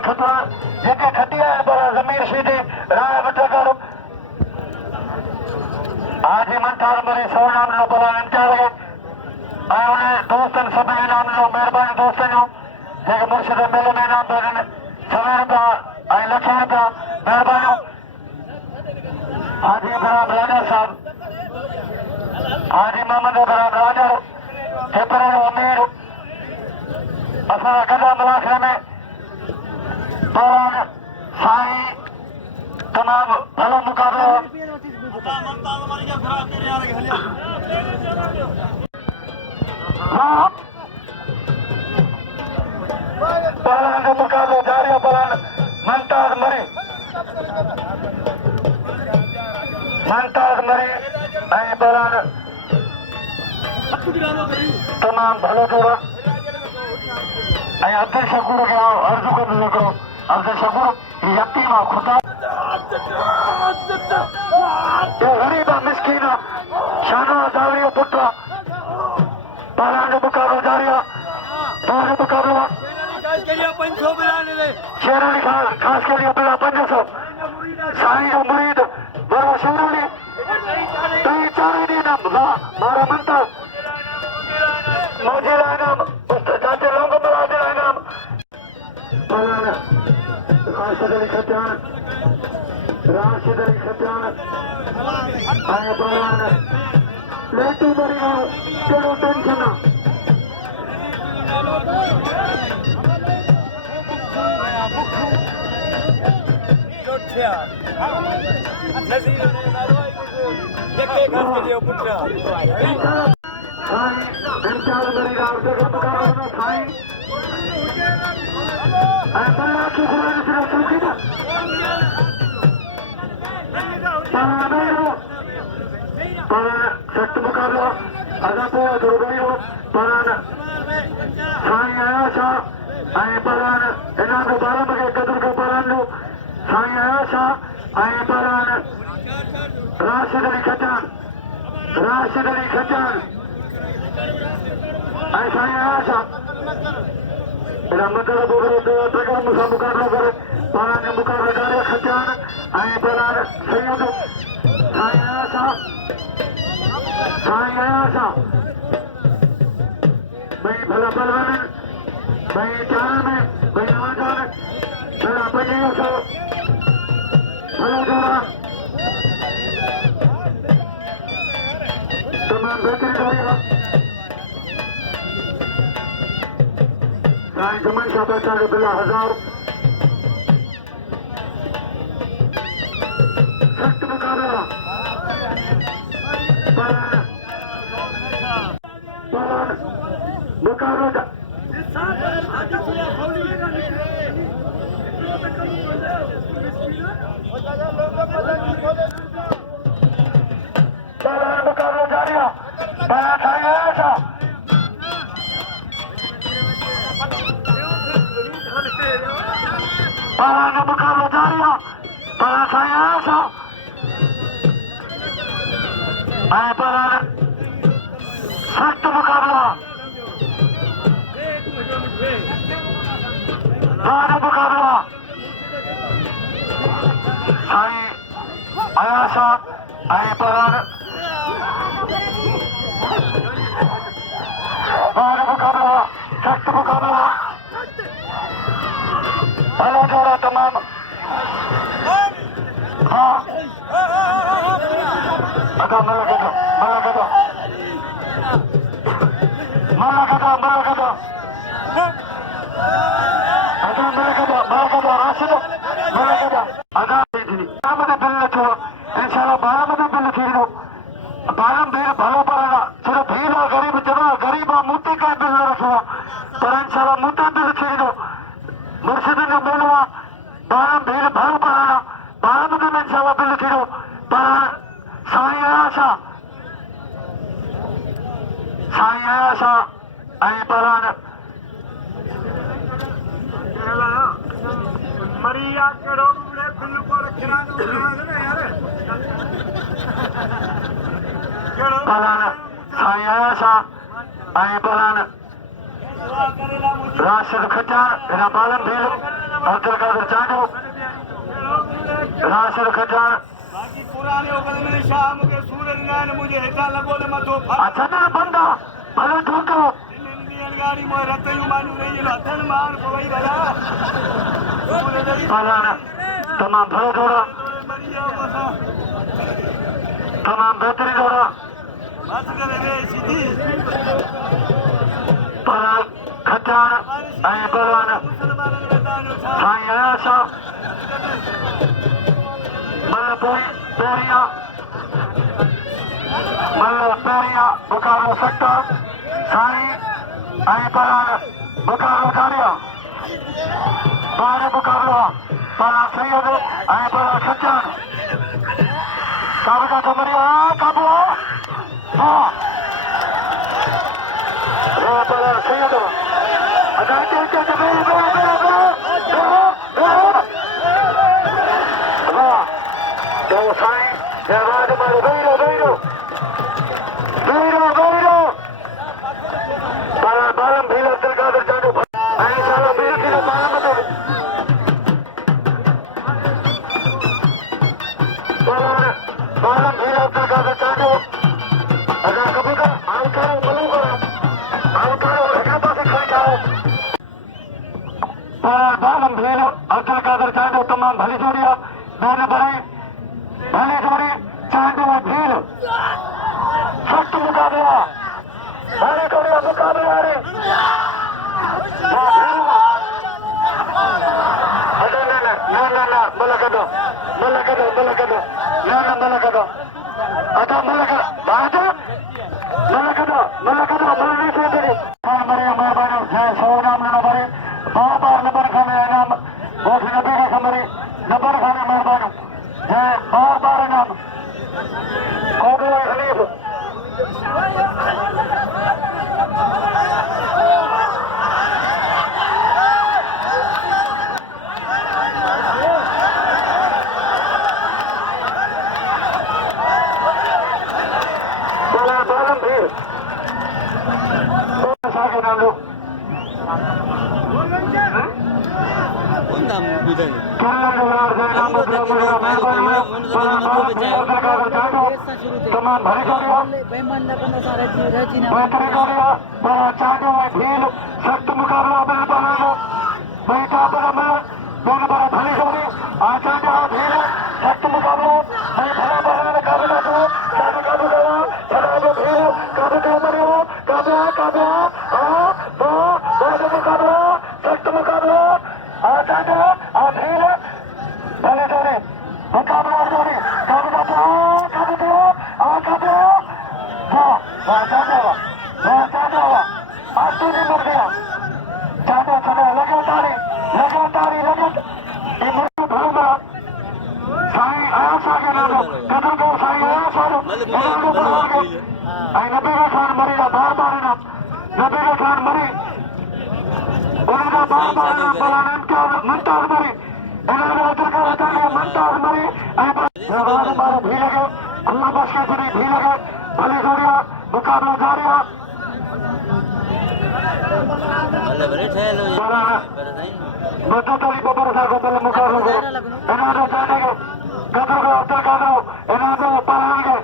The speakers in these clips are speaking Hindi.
खतरा जेके खटिया पर जमीर सीधी राय बटकर आज मंठार मरी सोनाम नो बला इंतजार है आए उन्हें दोस्तन सभी इनाम नो मेहरबानी दोस्तन जेके मुर्शिद मेले में इनाम देने सवेर का आई लखन का मेहरबानी हाजी इब्राहिम राजा साहब हाजी मोहम्मद इब्राहिम राजा हेपर अमीर असा गदा मलाखा में दौरान साई तमाम भलो मुकाबला पहला मुकाबला जारी पहला मुमताज मरी पहला तमाम भलो जोड़ा अब्दुल शकूर के अर्जु को करो अब्दुल शकूर यतीम खुदा गरीब मिस्कीन शानो जावरी पुत्र पहला मुकाबला जारिया दूसरा मुकाबला शेरानी खास के लिए बिला 500 साईं जो मुरीद बड़ा शेरानी तई चारी दिन मारा मंता मुझे नाम जाते लोगों में आते नाम राशिद अली खत्यान आए पहलवान लेटू बड़ी केड़ो टेंशन सख्त मुकाबला अदा पे दुर्गई परान साईं आया शाह ऐं परान इन्हां जो 12 बजे कदर के परान जो साईं आया शाह ऐं परान राशिद अली खचान ऐं साईं आया शाह इन्हां मतलब ट्रगर मुसा मुकाबला करे परान मुकाबला करे खचान ऐं परान सैयद साईं आया शाह भाई भला पहलवान भाई चारण में भाई नवाजान भला 500 भला जोड़ा तमाम बेहतरीन होगा साईं जमन शाह बचा बिला 1000 सख्त मुकाबला मुकाबला जारी मुकाबला जारी सख्त मुकाबला मुकाबला साईं आयाशा परान मुकाबला सख्त मुकाबला भलो जोड़ा तमाम हाँ अदा मलकदा राशिद अदा बिल थो इंशाल्लाह 12 बिल थी 12 बिल भलो पड़ा सिर्फ भीड़ गरीब जमा गरीब मूते का बिल रखो पर इंशाल्लाह मूते बिल थी मुर्शिद ने बोलवा 12 बिल भलो पड़ा 12 बिल इंशाल्लाह बिल थी पर साईं आशा ऐं परान मरिया केड़ो बड़े बिल को रखना यार परान साईं आशा ऐं परान राशिद खचान इन्हां बालन बिल अब्दुल कादिर चांडू राशिद खजान बाकी पुराने ओगल में शाम के सूरज नान मुझे हेठा लगो ले मथो अच्छा ना बंदा भले ठोको इंडियन गाड़ी मोय रतयू मानू नहीं लथन मार पवई गला पालाना तमाम भलो जोड़ा तमाम बेहतरीन जोड़ा बस करे रे सीधी पाला खजान ऐं बलवान साईं आशा पेरिया बुखारो सट्टा साईं ऐं बलवान बुखारो धारिया ॿाहिरि मुक़ाबिलो पाला सैयद ऐं पाला खजान काबू कमरिया काबू हा पाला सैयद साईं आवाज़ मारो गईरो गईरो गईरो गईरो पाला बालम भील अब्दुल कादिर चांडू ऐं साला भील की बालम तो बालम भील अब्दुल कादिर चांडू अगर कभी का आओ करो मलू करो आओ करो एक पासे खड़ी जाओ बालम भील अब्दुल कादिर चांडू तमाम भली जोड़िया मैंने बढ़ाई भली जोड़ी चांडू और भील सख्त मुकाबला भली जोड़िया मुकाबला रे ना मलकदो ना मलकदो अदा मलकदो बात मलकदो मलने से तेरे मरे मेहरबानी जय सौ नाम ना मरे बार नंबर खाने नाम वो नबी का समरे नंबर खाने मेहरबानी जय बार नाम कोबे हनीफ तमाम भरी जोड़िया बेहतरीन जोड़िया बड़ा चांडू में भील सख्त मुकाबला मेरे बनाना मैं का बड़ा मैं दोनों बड़ा भली जोड़ी आ चांडू और भील सख्त मुकाबला मैं भला बनाने का बना दो काबू काबू करो भला जो भील काबू का मरियो काबू आ तो मुकाबला सख्त मुकाबला आ चांडू और भील भली जोड़ी मुकाबला जोड़ी काबू मुकाबला जारी मदद अली बबर साहब को मुकाबला करो इन्होंने जानेंगे कदर को अब्दुल कादिर इन्होंने पालेंगे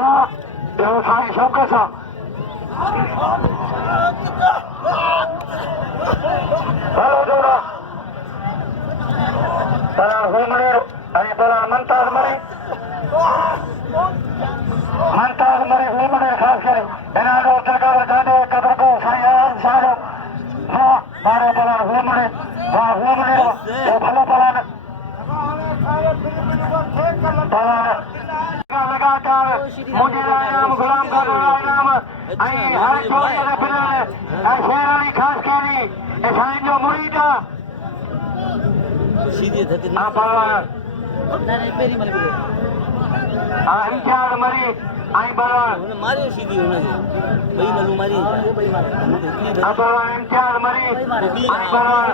वाह साईं शौकत साहब हेलो जोड़ा बला हुमणीर ऐं बला मंताज मरी हुमणीर ख़ासि करे इन्होंने अब्दुल कादिर जाने कदर को साईं आराम साहब वाह बारह बला हुमणीर वाह हुमणीर वो भलो बलान लगातार मुझे नाम गुलाम का नाम ऐं हर जोड़ी ने फिरने ऐं शेर अली ख़ासि करी साईं जो मुरीद हा बलवान हा इम्तियाज़ मरी ऐं बलवान मारियो सीधी हुनखे ॿई मलू मारी हा बलवान इम्तियाज़ मरी ऐं बलवान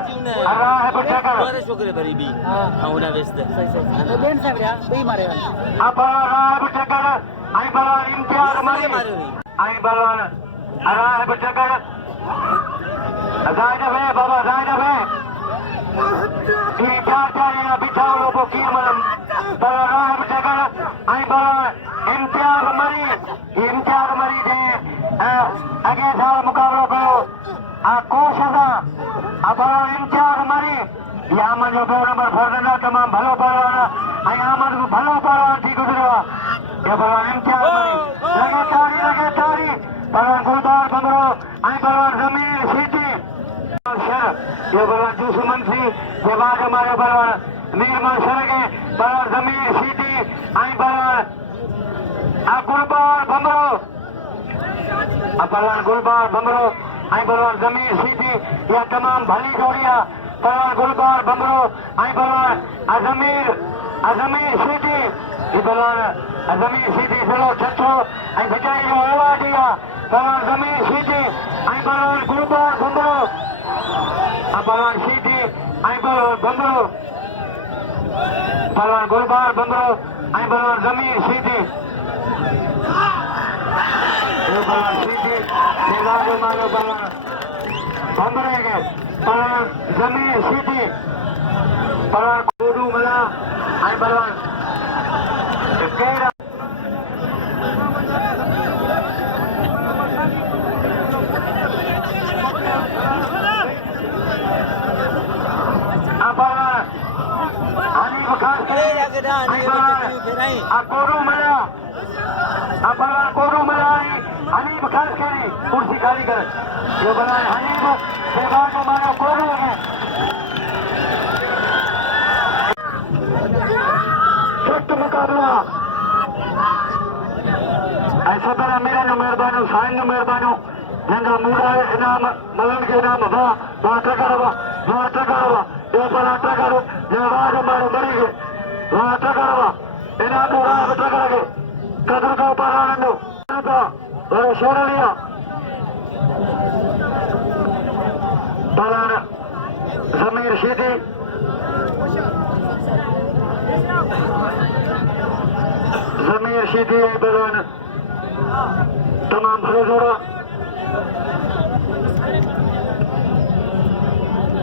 राह बटकर छोकिरे भरी बि ऐं हुन वेस्त हा बलवान राह बटकर ऐं बलवान इम्तियाज़ मरी ऐं बलवान राह बटकर जायद वे बाबा जायद वे ही चार बिछाओ पोकीर मलम बड़ा राम जगह आई बड़ा इम्तियाज मरी जे अगे साल मुकाबलो कयो आ कोशिशा आ बड़ा इम्तियाज मरी ये अहमद जो 2 नंबर फर्दना तमाम भलो पहलवान आई अहमद को भलो पहलवान थी गुजरियो ये बड़ा इम्तियाज मरी लगे तारी पहलवान गुलबार बमरो आई पहलवान जमीन सीटी ये बलवान जूस मंत्री जवाब हमारे बलवान मीरमान सरगे बलवान जमीन सीटी आई बलवान गुलबार बमरो बलवान गुलबार बमरो आई बलवान जमीन सीटी यह तमाम भली जोड़िया बलवान गुलबार बमरो आई बलवान अजमीर सीटी ये बलवान अजमीर सीटी चलो छठो आई बचाई जो हवा दिया बलवान जमीन सीटी आई बलवान गुलबार बमरो पहलवान सीधी आई बलवान बमरो पहलवान गुलबार बमरो आई बलवान जमीन सीधी बलवान सीधी मारो बलवान बमरे के पहलवान जमीन सीधी पहलवान कोडू मला आई बलवान केरा कोडू मलाई हनीफ खास करी कुर्सी खाली कर ये बनाए हनीफ सेवा को मारो कोडू है छोट मुकाबला ऐसा बड़ा मेरा नो मेहरबानो साइन नो मेहरबानो नंगा मूड़ा इनाम मलन के इनाम वाह टकरवा ये बड़ा टकर ये आवाज मारो मरी गए वाह टकरवा इनाम मूड़ा टकर के कदर का ऊपर आनंदो और शोरलिया पहलवान जमीर सीधी पहलवान तमाम भले जोड़ा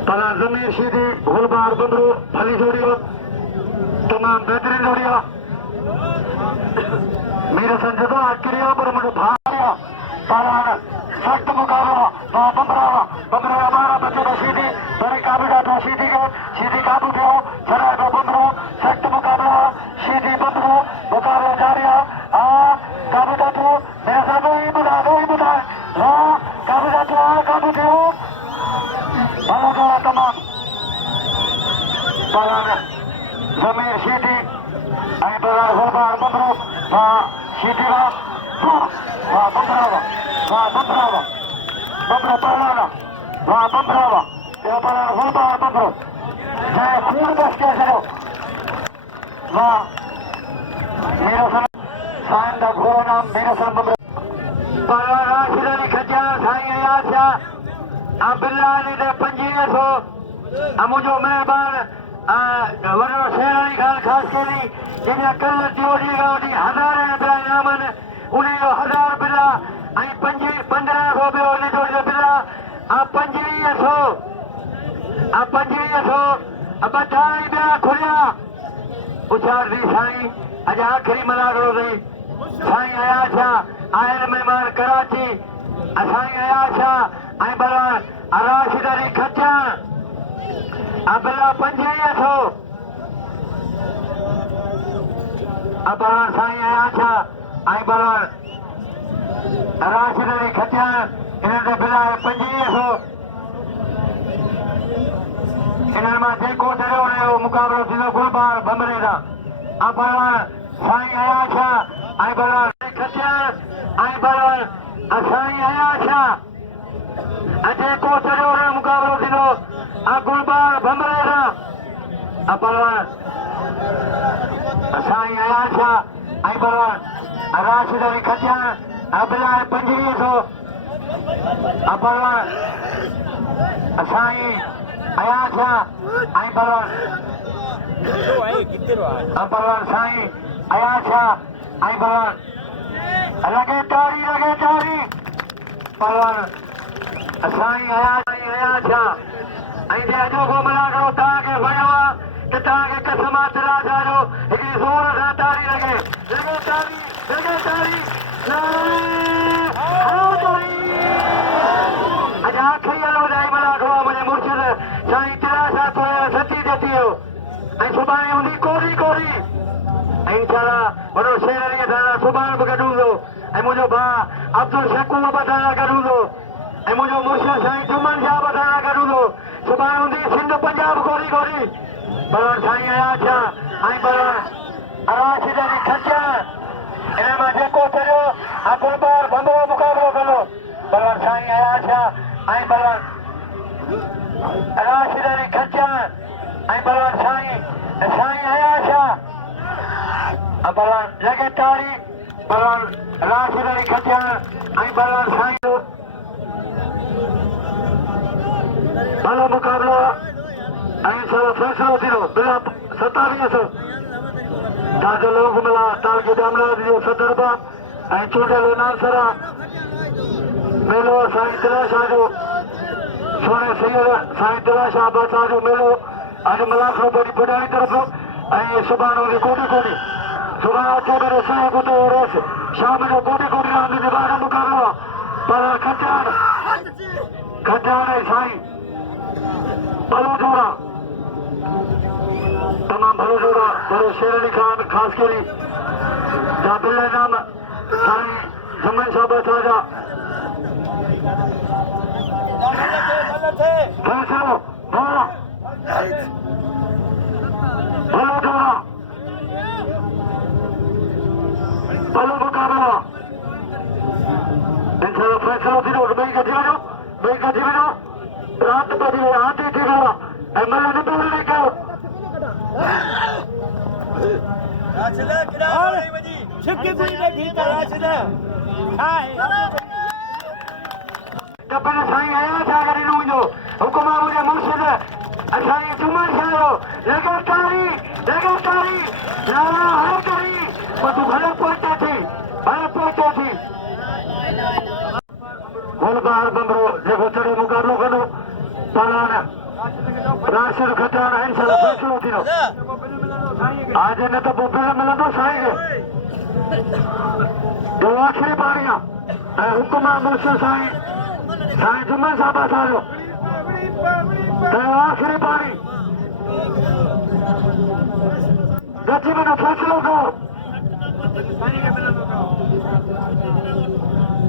पहलवान जमीर सीधी गुलबार बमरो भली जोड़िया तमाम बेहतरीन जोड़िया मेरे संजय आखिरिया पर मुझे भाया पहलवान सख्त मुकाबला बमरो हमारा बच्चों सीधी बड़े काबिला था सीधी काबू दो जरा को बमरो सख्त मुकाबला सीधी बमरो मुकाबला जारिया काबिला तो मेरे साथ ही बुधा काबिला तो काबू दो भलो जोड़ा तमाम पहलवान जमीर सीधी आई पहलवान गुलबार बमरो सीधी बमरो पहलवान बमरावा ये पहलवान गुलबार बमरो जय खून बस के चलो मेरा साइन का घोड़ा नाम मेरा सन बमरो पहलवान राशिद अली खजान साईं आशा बिल्ला अली दे 2500 मुझो मेहरबान वॾो शेर अली खान खास करी जिन कल जोड़ी गाड़ी 1000 इनामन उन जो 1000 बिल्ला आई 1500 ॿियो उन जोड़ी जो बिल्ला 2500 ॿधाई ॿिया खुलिया उछार दी साईं अॼु आख़िरी मलागड़ो अथई साईं आया छा आयल महिमान कराची साईं आया छा ऐं बलवान राशिद अली खजान बिल्ला 2500 बलवान साईं आया छा ऐं बलवान राशिद अली खजान इन्हनि ते बिल्ला 2500 इन्हनि मां जेको चढ़ियो हुनजो मुक़ाबिलो थींदो गुलबार बमरे सां बलवान साईं आया छा ऐं बलवान खजान ऐं बलवान साईं आया छा जेको चढ़ियो हुनजो मुक़ाबिलो थींदो गुलबार बमरे सां बलवान साईं आया छा ऐं बलवान राशिद अली खजान बिल्ला 2500 बलवान साईं आया छा ऐं बलवान साईं आया छा ऐं बलवान लगे तारी पहलवान साईं आया छा ऐं अॼो को मना करो तव्हांखे वणियो आहे की तव्हांखे कसम आहे तिराजा जो हिकिड़ी ज़ोर सां ताड़ी लॻे ताड़ी अॼु आख़िरी हलो ॿुधाई मना करो मुंहिंजे मुर्शिद साईं तिराजा तो सची जती हो ऐं सुभाणे हूंदी कोरी कोरी ऐं इंशाल्लाह वॾो शेर अली असां सुभाणे बि गॾु हूंदो ऐं मुंहिंजो भाउ अब्दुल शकूर बि असां सां गॾु हूंदो ऐं मुंहिंजो मुर्शिद साईं जुमन शाह बि असां सां गॾु हूंदो सुभाणे हूंदी सिंध पंजाब गोरी गोरी बलवान साईं आया छा ऐं बलवान राशिद अली खचा इन मां जेको चयो अकुलबार बंदो मुक़ाबिलो कंदो बलवान साईं आया छा ऐं बलवान राशिद अली खचा ऐं बलवान साईं आया छा बलवान लॻे ताड़ी बलवान राशिद अली खचा ऐं बलवान साईं जो भलो मुक़ाबिलो ऐं सभु फ़ैसिलो थींदो बिला 2700 ताजो लोग मिला तालगी दामलाद जो सदरबा ऐं चूंडियल नासरा मेलो साईं तिलाशाह जो सोने सैयद साईं तिलाशाह बादशाह जो मेलो अॼु मलाखो बड़ी बुढ़ाई तरफ़ ऐं सुभाणे जी कोटी कोटी सुभाणे अचे मेरे साईं बुधो रेस शाम जो कोटी कोटी रांदि जो ॿाहिरि मुक़ाबिलो आहे पर खटाण ऐं साईं भलो जोड़ा तमाम भलो जोड़ा बड़ो शेर अली खान खास केली जाबिल नाम साईं जुमन साहब साजा फैसलो भलो जोड़ा भलो मुक़ाबिलो इंशाल्लाह फैसलो थी ॿई गॾिजी वञो रात बजी हाथी थी वियो ऐं मन न बोलने कयो कपिल साईं आया छा करे न मुंहिंजो हुकुम आहे मुंहिंजे मुर्शिद असांजी जुमन शाह जो लॻो ताड़ी नाला हर करी पोइ तूं भले पहुचे थी गुलबार बंदरो जेको चढ़े मुक़ाबिलो कंदो पलान राशिद खटाण इंशाल्लाह फैसलो थींदो आज न त पोइ बिल मिलंदो साईं खे जो आख़िरी पाणी आहे ऐं हुकुम आहे मुर्शिद साईं जुमन साहब असांजो त आख़िरी पाणी गॾिजी वञो फैसलो कयो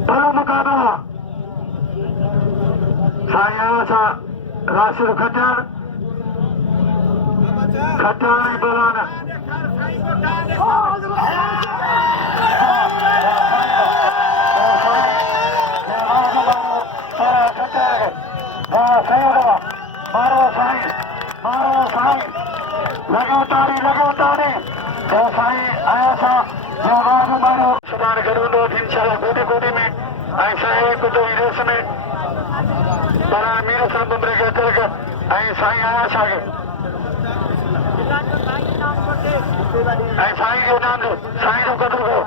भलो मुक़ाबिलो आहे साईं आया छा राशिद खटाण ऐं बलान मारो साईं लॻो ताड़ी तो साईं आया छा जो आवाज़ मारो सुभाणे गॾु हूंदो इंशाल्लाह कोटी में ऐं साईं कुतो रेस में बलवान मीर साहब बंबरे खे अचल ऐं साईं आया छा खे ऐं साईं जो नाम जो साईं जो कदुरु कयो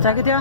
अच्छा क्या